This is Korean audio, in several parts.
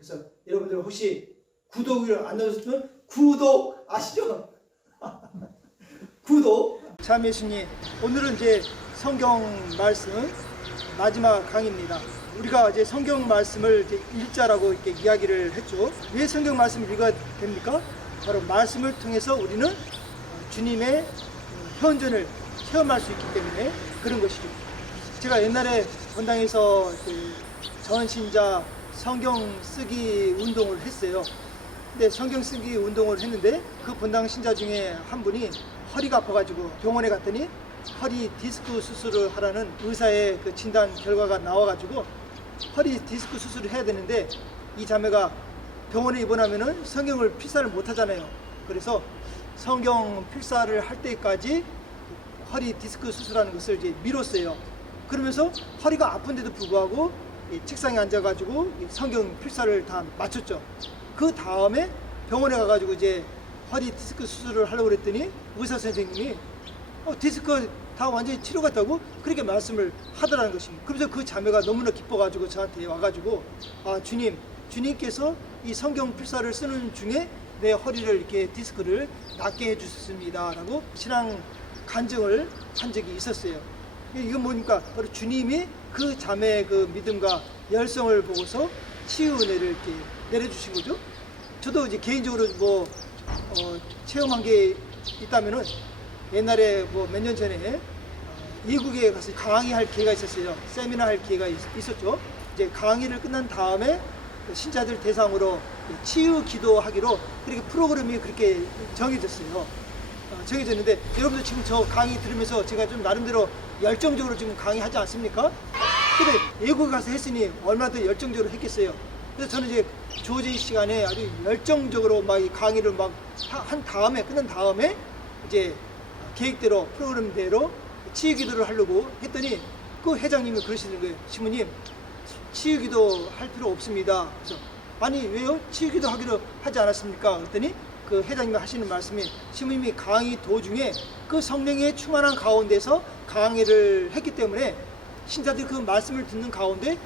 그래서 여러분들 혹시 구독을 안 눌러주시면 구독 아시죠? 구독. 참 예수님, 오늘은 이제 성경 말씀 마지막 강의입니다. 우리가 이제 성경 말씀을 이제 읽자라고 이렇게 이야기를 했죠. 왜 성경 말씀을 읽어야 됩니까? 바로 말씀을 통해서 우리는 주님의 현존을 체험할 수 있기 때문에 그런 것이죠. 제가 옛날에 본당에서 전신자 성경 쓰기 운동을 했어요. 근데 성경 쓰기 운동을 했는데 그 본당 신자 중에 한 분이 허리가 아파가지고 병원에 갔더니 허리 디스크 수술을 하라는 의사의 그 진단 결과가 나와가지고 허리 디스크 수술을 해야 되는데 이 자매가 병원에 입원하면은 성경을 필사를 못 하잖아요. 그래서 성경 필사를 할 때까지 허리 디스크 수술하는 것을 이제 미뤘어요. 그러면서 허리가 아픈데도 불구하고 책상에 앉아가지고 성경 필사를 다 마쳤죠. 그 다음에 병원에 가가지고 이제 허리 디스크 수술을 하려고 그랬더니 의사 선생님이 디스크 다 완전히 치료가 됐다고 그렇게 말씀을 하더라는 것입니다. 그래서 그 자매가 너무나 기뻐가지고 저한테 와가지고 주님께서 이 성경 필사를 쓰는 중에 내 허리를 이렇게 디스크를 낫게 해주셨습니다 라고 신앙 간증을 한 적이 있었어요. 이건 뭐니까 바로 주님이 그 자매의 그 믿음과 열성을 보고서 치유 은혜를 이렇게 내려주신 거죠. 저도 이제 개인적으로 체험한 게 있다면은 옛날에 몇 년 전에 미국에 가서 강의할 기회가 있었어요. 세미나 할 기회가 있었죠. 이제 강의를 끝난 다음에 신자들 대상으로 치유 기도하기로 그렇게 프로그램이 그렇게 정해졌어요. 정해졌는데 여러분들 지금 저 강의 들으면서 제가 좀 나름대로 열정적으로 지금 강의하지 않습니까? 근데 외국에 가서 했으니 얼마나 더 열정적으로 했겠어요. 그래서 저는 이제 주어진 시간에 아주 열정적으로 막 이 강의를 막 한 다음에 끝난 다음에 이제 계획대로 프로그램대로 치유 기도를 하려고 했더니 그 회장님이 그러시는 거예요. 시모님, 치유 기도 할 필요 없습니다. 그래서 아니 왜요? 치유 기도 하기로 하지 않았습니까? 그랬더니 그 회장님이 하시는 말씀이 시모님이 강의 도중에 그 성령의 충만한 가운데서 강의를 했기 때문에 신자들이 그 말씀을 듣는 가운데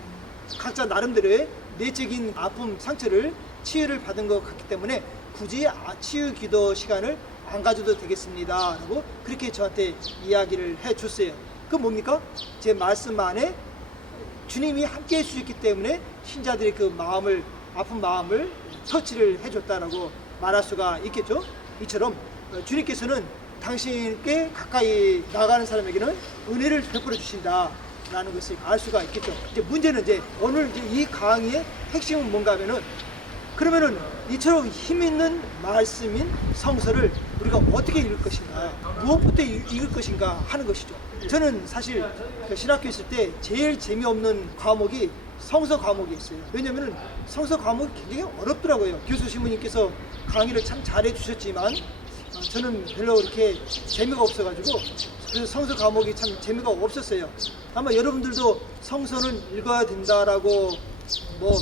각자 나름대로의 내적인 아픔, 상처를 치유를 받은 것 같기 때문에 굳이 치유 기도 시간을 안 가져도 되겠습니다 라고 그렇게 저한테 이야기를 해 줬어요. 그건 뭡니까? 제 말씀 안에 주님이 함께 해주셨기 때문에 신자들의 그 마음을, 아픈 마음을 터치를 해줬다라고 말할 수가 있겠죠. 이처럼 주님께서는 당신께 가까이 나가는 사람에게는 은혜를 베풀어 주신다 라는 것을 알 수가 있겠죠. 이제 문제는 이제 오늘 이제 이 강의의 핵심은 뭔가 하면은 그러면은 이처럼 힘있는 말씀인 성서를 우리가 어떻게 읽을 것인가, 무엇부터 읽을 것인가 하는 것이죠. 저는 사실 신학교 있을 때 제일 재미없는 과목이 성서 과목이었어요. 왜냐면은 성서 과목이 굉장히 어렵더라고요. 교수 신부님께서 강의를 참 잘해 주셨지만 저는 별로 그렇게 재미가 없어가지고 그래서 성서 과목이 참 재미가 없었어요. 아마 여러분들도 성서는 읽어야 된다라고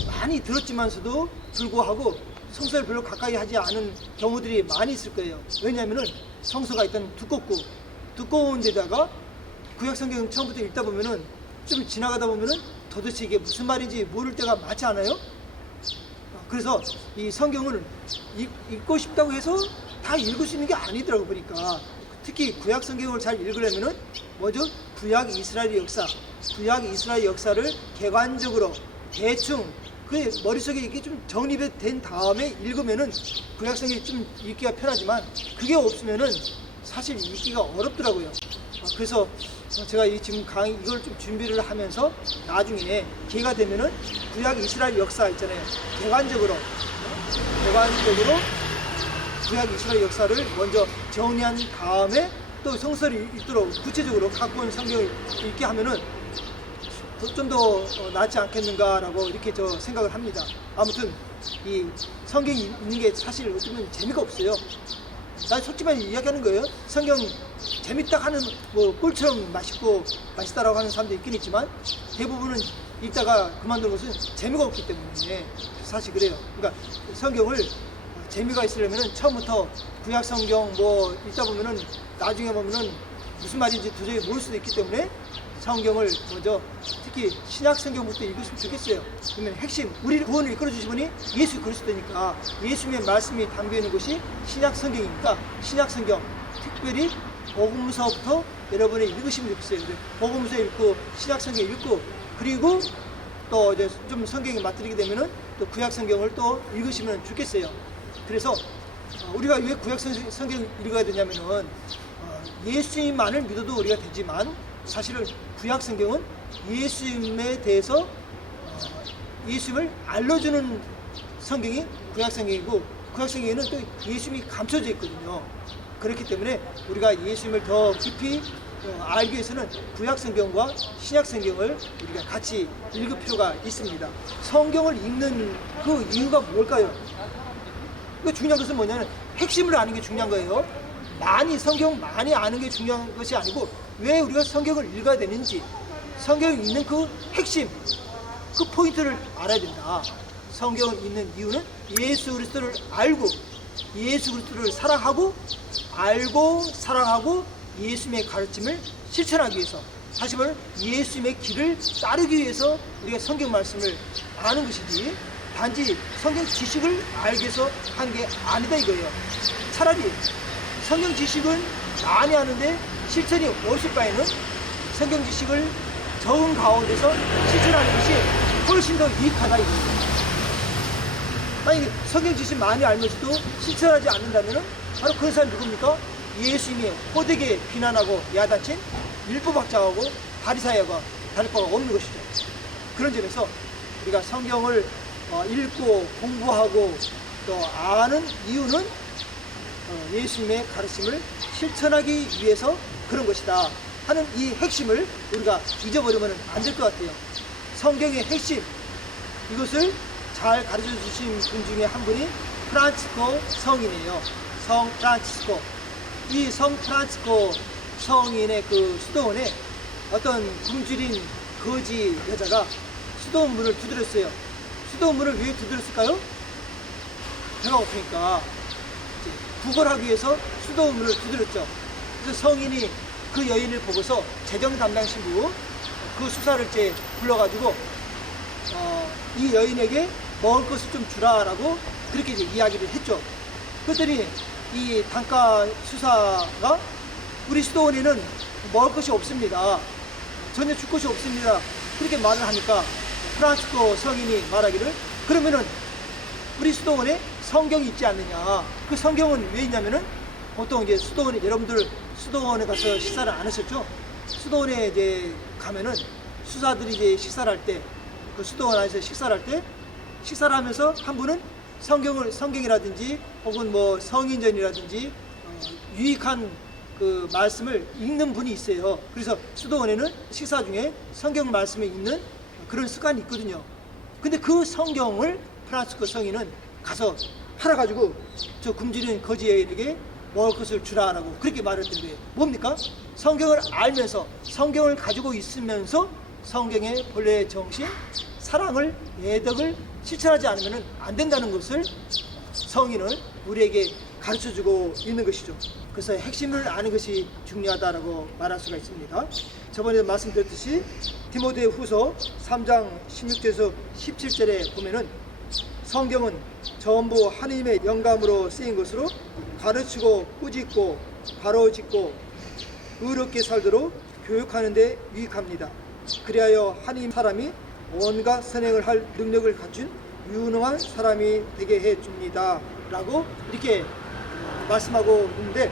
많이 들었지만서도 불구하고 성서를 별로 가까이 하지 않은 경우들이 많이 있을 거예요. 왜냐하면은 성서가 일단 두꺼운 데다가 구약성경 처음부터 읽다 보면은 좀 지나가다 보면은 도대체 이게 무슨 말인지 모를 때가 많지 않아요? 그래서 이 성경을 읽고 싶다고 해서 다 읽을 수 있는 게 아니더라고 보니까. 특히 구약 성경을 잘 읽으려면은 먼저 구약 이스라엘 역사를 객관적으로 대충 그 머릿속에 이게 좀 정립이 된 다음에 읽으면은 구약 성경이 좀 읽기가 편하지만 그게 없으면은 사실 읽기가 어렵더라고요. 그래서 제가 지금 강의 이걸 좀 준비를 하면서 나중에 기회가 되면은 구약 이스라엘 역사 있잖아요. 객관적으로 구약 이스라엘 역사를 먼저 정리한 다음에 또 성서를 읽도록 구체적으로 갖고 온 성경을 읽게 하면은 좀 더 낫지 않겠는가라고 이렇게 저 생각을 합니다. 아무튼 이 성경 읽는 게 사실 어쩌면 재미가 없어요. 난 솔직히 이야기하는 거예요. 성경 재밌다 하는 꿀처럼 맛있다라고 하는 사람도 있긴 있지만 대부분은 읽다가 그만두는 것은 재미가 없기 때문에 사실 그래요. 그러니까 성경을 재미가 있으려면 처음부터 구약 성경 읽다 보면은 나중에 보면은 무슨 말인지 도저히 모를 수도 있기 때문에 성경을 먼저 특히 신약 성경부터 읽으시면 좋겠어요. 그러면 핵심, 우리 구원을 이끌어 주신 분이 예수 그리스도니까 예수님의 말씀이 담겨 있는 것이 신약 성경이니까 신약 성경, 특별히 복음서부터 여러분이 읽으시면 좋겠어요. 복음서 읽고 신약 성경 읽고 그리고 또 이제 좀 성경에 맞들이게 되면은 또 구약 성경을 또 읽으시면 좋겠어요. 그래서 우리가 왜 구약 성경 읽어야 되냐면은 예수님만을 믿어도 우리가 되지만 사실은 구약 성경은 예수님에 대해서 예수님을 알려주는 성경이 구약 성경이고 구약 성경에는 또 예수님이 감춰져 있거든요. 그렇기 때문에 우리가 예수님을 더 깊이 알기 위해서는 구약 성경과 신약 성경을 우리가 같이 읽을 필요가 있습니다. 성경을 읽는 그 이유가 뭘까요? 그 중요한 것은 뭐냐면 핵심을 아는 게 중요한 거예요. 성경 많이 아는 게 중요한 것이 아니고 왜 우리가 성경을 읽어야 되는지 성경을 읽는 그 핵심, 그 포인트를 알아야 된다. 성경을 읽는 이유는 예수 그리스도를 알고 예수 그리스도를 사랑하고 알고 사랑하고 예수님의 가르침을 실천하기 위해서 다시 말해 예수님의 길을 따르기 위해서 우리가 성경 말씀을 아는 것이지 단지 성경 지식을 알기 위해서 한 게 아니다 이거예요. 차라리 성경 지식은 많이 아는데 실천이 없을 바에는 성경 지식을 적은 가운데서 실천하는 것이 훨씬 더 유익하다 이거예요. 만약에 성경 지식 많이 알면서도 실천하지 않는다면 바로 그런 사람이 누굽니까? 예수님이 호되게 비난하고 야단친 율법학자하고 바리사이어가 다를 바가 없는 것이죠. 그런 점에서 우리가 성경을 읽고 공부하고 또 아는 이유는 예수님의 가르침을 실천하기 위해서 그런 것이다 하는 이 핵심을 우리가 잊어버리면 안 될 것 같아요. 성경의 핵심, 이것을 잘 가르쳐 주신 분 중에 한 분이 프란치스코 성인이에요. 성 프란치스코. 이 성 프란치스코 성인의 그 수도원에 어떤 굶주린 거지 여자가 수도원 문을 두드렸어요. 수도원 문을 왜 두드렸을까요? 배가 고프니까 구걸하기 위해서 수도원 문을 두드렸죠. 그래서 성인이 그 여인을 보고서 재정 담당 신부 그 수사를 이제 불러가지고 이 여인에게 먹을 것을 좀 주라라고 그렇게 이제 이야기를 했죠. 그랬더니 이 단가 수사가 우리 수도원에는 먹을 것이 없습니다. 전혀 줄 것이 없습니다. 그렇게 말을 하니까 프란치스코 성인이 말하기를 그러면은 우리 수도원에 성경이 있지 않느냐. 그 성경은 왜 있냐면은 보통 이제 수도원에 여러분들 수도원에 가서 식사를 안 하셨죠? 수도원에 이제 가면은 수사들이 이제 식사를 할 때 그 수도원 안에서 식사를 할 때 식사를 하면서 한 분은 성경이라든지 혹은 뭐 성인전이라든지 유익한 그 말씀을 읽는 분이 있어요. 그래서 수도원에는 식사 중에 성경 말씀을 읽는 그런 습관이 있거든요. 근데 그 성경을 프란치스코 성인은 가서 팔아가지고 저 굶주린 거지 여인에게 먹을 것을 주라라고 그렇게 말했던 거예요. 뭡니까? 성경을 알면서 성경을 가지고 있으면서 성경의 본래의 정신, 사랑을, 애덕을 실천하지 않으면 안 된다는 것을 성인은 우리에게 가르쳐주고 있는 것이죠. 그래서 핵심을 아는 것이 중요하다고 말할 수가 있습니다. 저번에 말씀드렸듯이 디모데 후서 3장 16절에서 17절에 보면은 성경은 전부 하나님의 영감으로 쓰인 것으로 가르치고 꾸짖고 바로짓고 의롭게 살도록 교육하는 데 유익합니다. 그리하여 하나님 사람이 온갖 선행을 할 능력을 갖춘 유능한 사람이 되게 해줍니다 라고 이렇게 말씀하고 있는데,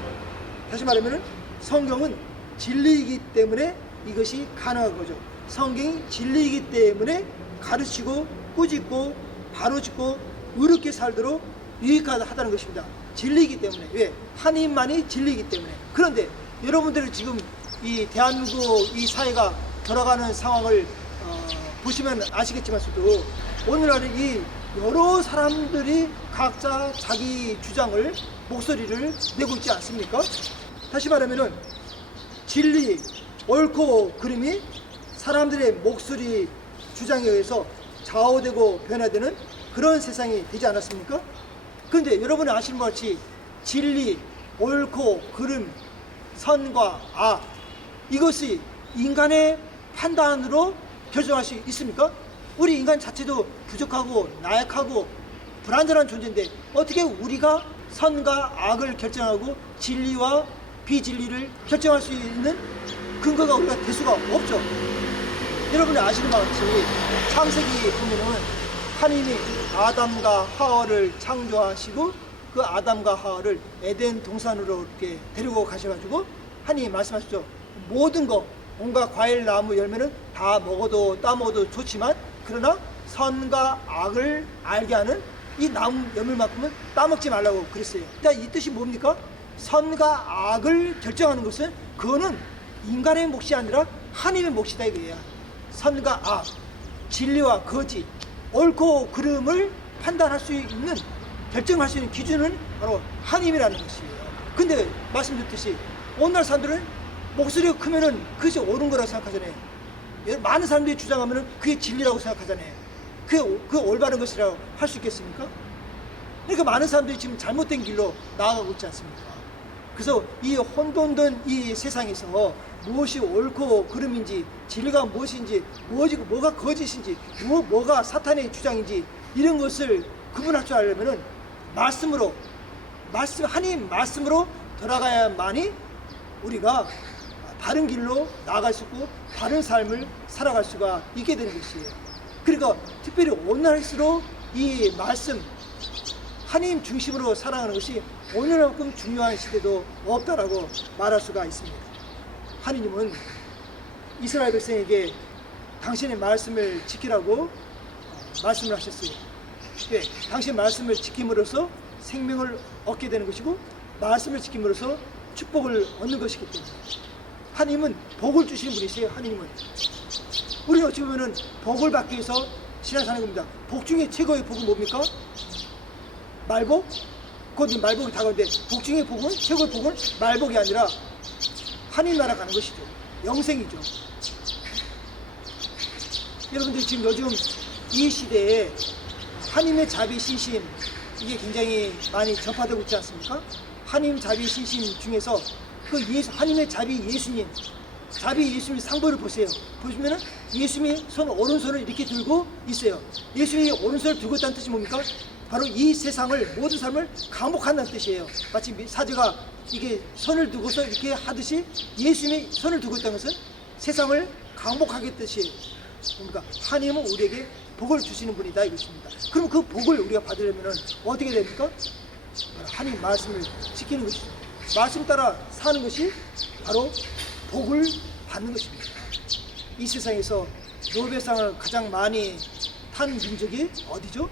다시 말하면 성경은 진리이기 때문에 이것이 가능한 거죠. 성경이 진리이기 때문에 가르치고 꾸짖고 바로짓고 의롭게 살도록 유익하다는 것입니다. 진리이기 때문에. 왜? 하나님만이 진리이기 때문에. 그런데 여러분들은 지금 이 대한민국 이 사회가 돌아가는 상황을 보시면 아시겠지만서도 오늘날에 이 여러 사람들이 각자 자기 주장을 목소리를 내고 있지 않습니까? 다시 말하면은 진리, 옳고 그름이 사람들의 목소리 주장에 의해서 좌우되고 변화되는 그런 세상이 되지 않았습니까? 그런데 여러분이 아시는 것 같이 진리, 옳고 그름, 선과 악, 이것이 인간의 판단으로 결정할 수 있습니까? 우리 인간 자체도 부족하고 나약하고 불완전한 존재인데 어떻게 우리가 선과 악을 결정하고 진리와 비진리를 결정할 수 있는 근거가 우리가 될 수가 없죠. 여러분이 아시는 바와 같이 창세기 보면은 하나님이 아담과 하와를 창조하시고 그 아담과 하와를 에덴 동산으로 이렇게 데리고 가셔가지고 하나님이 말씀하셨죠. 모든 거 온갖 과일 나무 열매는 다 먹어도 따먹어도 좋지만 그러나 선과 악을 알게 하는 이 나무 열매만큼은 따먹지 말라고 그랬어요. 그러니까 이 뜻이 뭡니까? 선과 악을 결정하는 것은 그거는 인간의 몫이 아니라 하나님의 몫이다 이거예요. 선과 악, 진리와 거짓, 옳고 그름을 판단할 수 있는, 결정할 수 있는 기준은 바로 하나님이라는 것이에요. 근데 말씀드렸듯이 오늘날 사람들은 목소리가 크면은 그것이 옳은 거라고 생각하잖아요. 많은 사람들이 주장하면은 그게 진리라고 생각하잖아요. 그게 올바른 것이라고 할 수 있겠습니까? 그러니까 많은 사람들이 지금 잘못된 길로 나아가고 있지 않습니까? 그래서 이 혼돈된 이 세상에서 무엇이 옳고 그름인지, 진리가 무엇인지, 뭐가 거짓인지, 뭐가 사탄의 주장인지 이런 것을 구분할 줄 알려면은 하나님 말씀으로 돌아가야만이 우리가 바른 길로 나아갈 수 있고 바른 삶을 살아갈 수가 있게 되는 것이에요. 그러니까 특별히 오늘날수록 이 말씀, 하나님 중심으로 살아가는 것이 오늘만큼 중요한 시대도 없다라고 말할 수가 있습니다. 하나님은 이스라엘 백성에게 당신의 말씀을 지키라고 말씀을 하셨어요. 네, 당신의 말씀을 지킴으로써 생명을 얻게 되는 것이고 말씀을 지킴으로써 축복을 얻는 것이기 때문에 하나님은 복을 주시는 분이세요. 하나님은 우리는 어찌 보면은 복을 받기 위해서 신앙생활을 합니다. 복 중에 최고의 복은 뭡니까? 말복? 곧 말복이 다가오는데 복 중에 복은, 최고의 복은 말복이 아니라 하나님 나라 가는 것이죠. 영생이죠. 여러분들 지금 요즘 이 시대에 하나님의 자비 신심 이게 굉장히 많이 전파되고 있지 않습니까? 하나님 자비 신심 중에서 하나님의 자비 예수님 상보를 보세요. 보시면은 예수님이 오른손을 이렇게 들고 있어요. 예수님이 오른손을 들고 있다는 뜻이 뭡니까? 바로 이 세상을, 모든 삶을 강복한다는 뜻이에요. 마치 사제가 이게 손을 두고서 이렇게 하듯이 예수님이 손을 두고 있다는 것은 세상을 강복하겠다는 뜻이에요. 그러니까 하나님은 우리에게 복을 주시는 분이다 이것입니다. 그럼 그 복을 우리가 받으려면 어떻게 됩니까? 바로 하나님 말씀을 지키는 것이죠. 말씀 따라 사는 것이 바로 복을 받는 것입니다. 이 세상에서 노벨상을 가장 많이 탄 민족이 어디죠?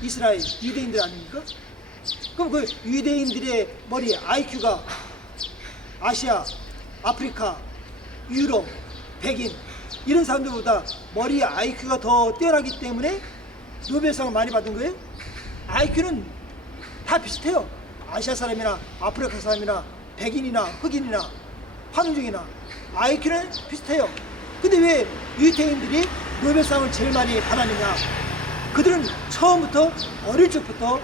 이스라엘 유대인들 아닙니까? 그럼 그 유대인들의 머리 IQ가 아시아, 아프리카, 유럽, 백인 이런 사람들보다 머리 IQ가 더 뛰어나기 때문에 노벨상을 많이 받은 거예요? IQ는 다 비슷해요. 아시아 사람이나 아프리카 사람이나 백인이나 흑인이나 황종이나 IQ는 비슷해요. 근데 왜 유대인들이 노벨상을 제일 많이 받았느냐? 그들은 처음부터 어릴 적부터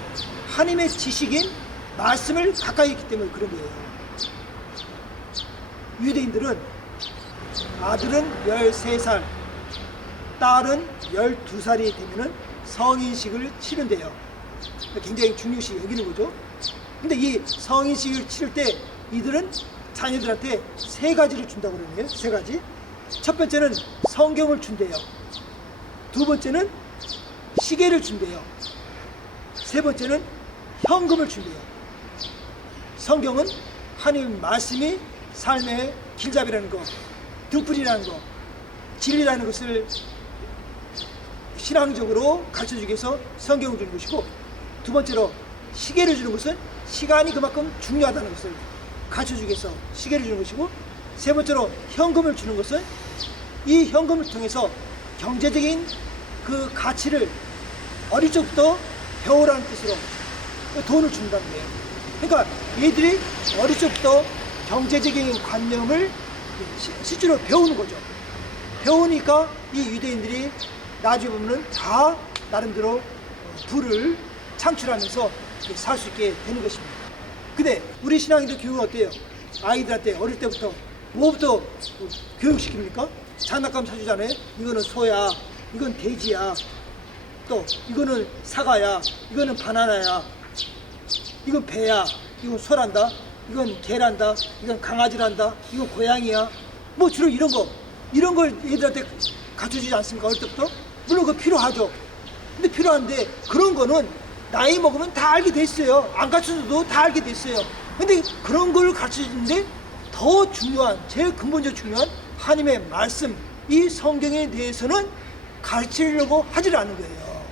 하나님의 지식인 말씀을 가까이 했기 때문에 그런 거예요. 유대인들은 아들은 13살, 딸은 12살이 되면은 성인식을 치른대요. 굉장히 중요시 여기는 거죠. 근데 이 성인식을 치를 때 이들은 자녀들한테 3가지를 준다고 그러네요. 3가지. 첫 번째는 성경을 준대요. 두 번째는 시계를 준대요. 세 번째는 현금을 준대요. 성경은 하나님 말씀이 삶의 길잡이라는 거, 등불이라는 거, 진리라는 것을 신앙적으로 가르쳐주기 위해서 성경을 주는 것이고, 두 번째로 시계를 주는 것은 시간이 그만큼 중요하다는 것을 가르쳐주기 위해서 시계를 주는 것이고, 세 번째로 현금을 주는 것은 이 현금을 통해서 경제적인 그 가치를 어릴 적부터 배우라는 뜻으로 돈을 준다는 거예요. 그러니까 얘들이 어릴 적부터 경제적인 관념을 실제로 배우는 거죠. 배우니까 이 유대인들이 나중에 보면은 다 나름대로 부를 창출하면서 살 수 있게 되는 것입니다. 근데 우리 신앙인들 교육은 어때요? 아이들한테 어릴 때부터 뭐부터 교육시킵니까? 장난감 사주잖아요. 이거는 소야, 이건 돼지야, 또 이거는 사과야, 이거는 바나나야, 이건 배야, 이건 소란다, 이건 개란다, 이건 강아지란다, 이건 고양이야. 뭐 주로 이런 걸 애들한테 갖춰주지 않습니까? 어릴 때부터? 물론 그거 필요하죠. 근데 필요한데 그런 거는 나이 먹으면 다 알게 돼 있어요. 안 가르쳐줘도 다 알게 돼 있어요. 근데 그런 걸 가르쳐주는데 더 중요한, 제일 근본적으로 중요한 하나님의 말씀, 이 성경에 대해서는 가르치려고 하지를 않는 거예요.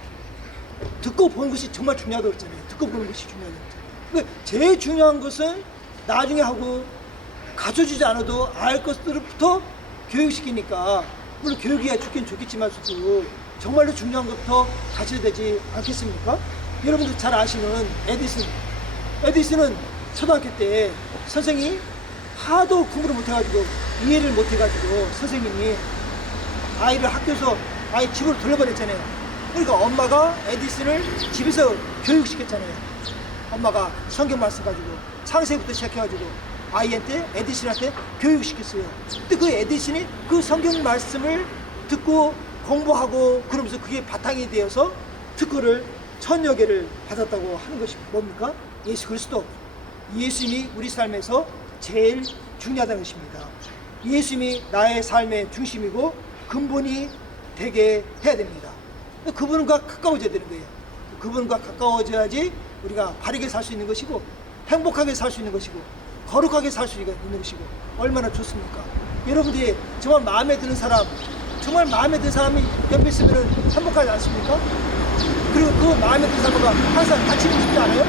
듣고 보는 것이 정말 중요하다고 했잖아요. 듣고 보는 것이 중요하다고 했잖아요. 그러니까 제일 중요한 것은 나중에 하고 가르쳐주지 않아도 알 것들부터 교육시키니까, 물론 교육이 좋긴 좋겠지만서도 정말로 중요한 것부터 가르쳐야 되지 않겠습니까? 여러분들 잘 아시는 에디슨은 초등학교 때 선생님이 하도 공부를 못해가지고 이해를 못해가지고 선생님이 아이를 학교에서 아이 집으로 돌려보냈잖아요. 그러니까 엄마가 에디슨을 집에서 교육시켰잖아요. 엄마가 성경 말씀 가지고 창세기부터 시작해가지고 아이한테, 에디슨한테 교육시켰어요. 근데 그 에디슨이 그 성경 말씀을 듣고 공부하고 그러면서 그게 바탕이 되어서 특허를 1000여 개를 받았다고 하는 것이 뭡니까? 예수 그리스도. 예수님이 우리 삶에서 제일 중요하다는 것입니다. 예수님이 나의 삶의 중심이고 근본이 되게 해야 됩니다. 그분과 가까워져야 되는 거예요. 그분과 가까워져야지 우리가 바르게 살 수 있는 것이고, 행복하게 살 수 있는 것이고, 거룩하게 살 수 있는 것이고, 얼마나 좋습니까? 여러분들이 정말 마음에 드는 사람, 정말 마음에 드는 사람이 옆에 있으면 행복하지 않습니까? 그리고 그 마음에 드는 사람과 항상 같이 있고 싶지 않아요?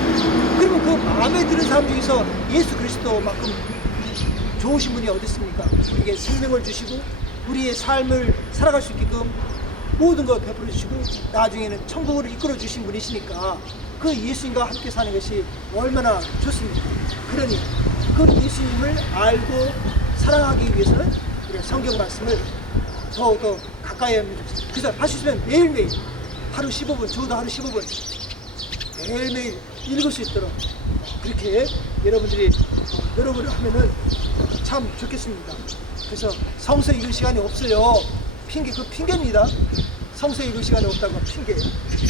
그러면 그 마음에 드는 사람 중에서 예수 그리스도만큼 좋으신 분이 어디 있습니까? 우리에게 생명을 주시고 우리의 삶을 살아갈 수 있게끔 모든 걸 베풀어 주시고 나중에는 천국으로 이끌어 주신 분이시니까 그 예수님과 함께 사는 것이 얼마나 좋습니까? 그러니 그 예수님을 알고 사랑하기 위해서는 우리가 성경 말씀을 더욱더 가까이 하면 좋습니다. 그래서 할 수 있으면 매일매일 하루 15분, 적어도 하루 15분 매일매일 읽을 수 있도록 그렇게 여러분들이 노력을 하면은 참 좋겠습니다. 그래서 성서 읽을 시간이 없어요. 핑계입니다. 성서 읽을 시간이 없다고 핑계예요.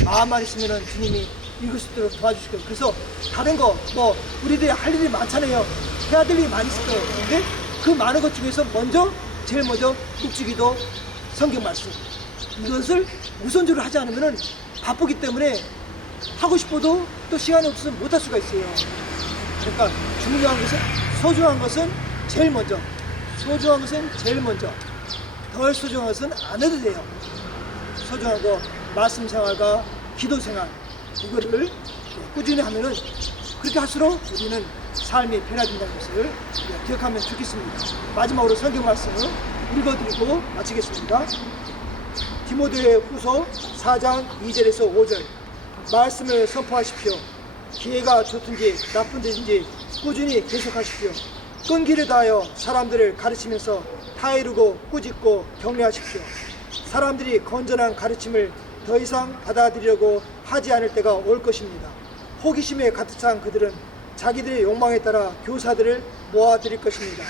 마음만 있으면은 주님이 읽을 수 있도록 도와주시고, 그래서 다른 거 뭐 우리들이 할 일이 많잖아요. 해야 될 일이 많이 있을 거예요. 근데 그 많은 것 중에서 제일 먼저 묵주기도, 성경 말씀, 이것을 우선적으로 하지 않으면은 바쁘기 때문에 하고 싶어도 또 시간이 없어서 못할 수가 있어요. 그러니까 중요한 것은, 소중한 것은 제일 먼저, 덜 소중한 것은 안 해도 돼요. 소중한 거 말씀 생활과 기도 생활, 이거를 꾸준히 하면은 그렇게 할수록 우리는 삶이 변화된다는 것을 기억하면 좋겠습니다. 마지막으로 성경 말씀을 읽어드리고 마치겠습니다. 디모데 후서 4장 2절에서 5절, 말씀을 선포하십시오. 기회가 좋든지 나쁜지 꾸준히 계속하십시오. 끈기를 다하여 사람들을 가르치면서 타이르고 꾸짖고 격려하십시오. 사람들이 건전한 가르침을 더 이상 받아들이려고 하지 않을 때가 올 것입니다. 호기심에 가득 찬 그들은 자기들의 욕망에 따라 교사들을 모아들일 것입니다.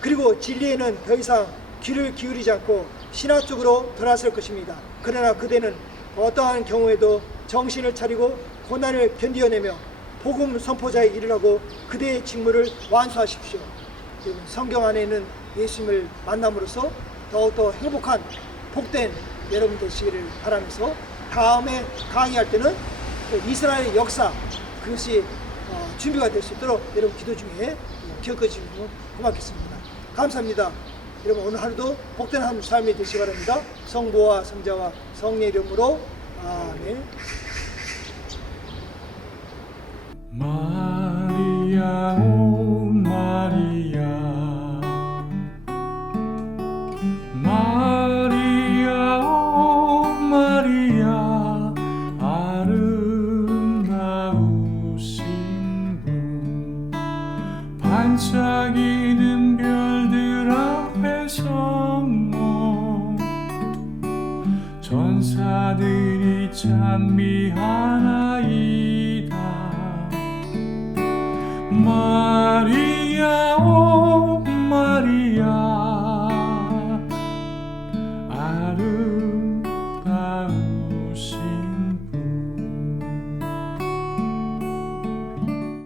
그리고 진리에는 더 이상 귀를 기울이지 않고 신화 쪽으로 돌아설 것입니다. 그러나 그대는 어떠한 경우에도 정신을 차리고 고난을 견디어내며 복음 선포자에 이르라고 그대의 직무를 완수하십시오. 성경 안에 있는 예수님을 만남으로써 더욱더 행복한 복된 여러분 되시기를 바라면서 다음에 강의할 때는 이스라엘의 역사, 그것이 준비가 될 수 있도록 여러분 기도 중에 기억해 주시면 고맙겠습니다. 감사합니다. 여러분 오늘 하루도 복된 한 삶이 되시기 바랍니다. 성부와 성자와 성령의 이름으로 아멘. 마리아 오 마리아 마리아 오 마리아 아름다우신 분 반짝이는 별들 앞에 섰모 전사들이 찬미하나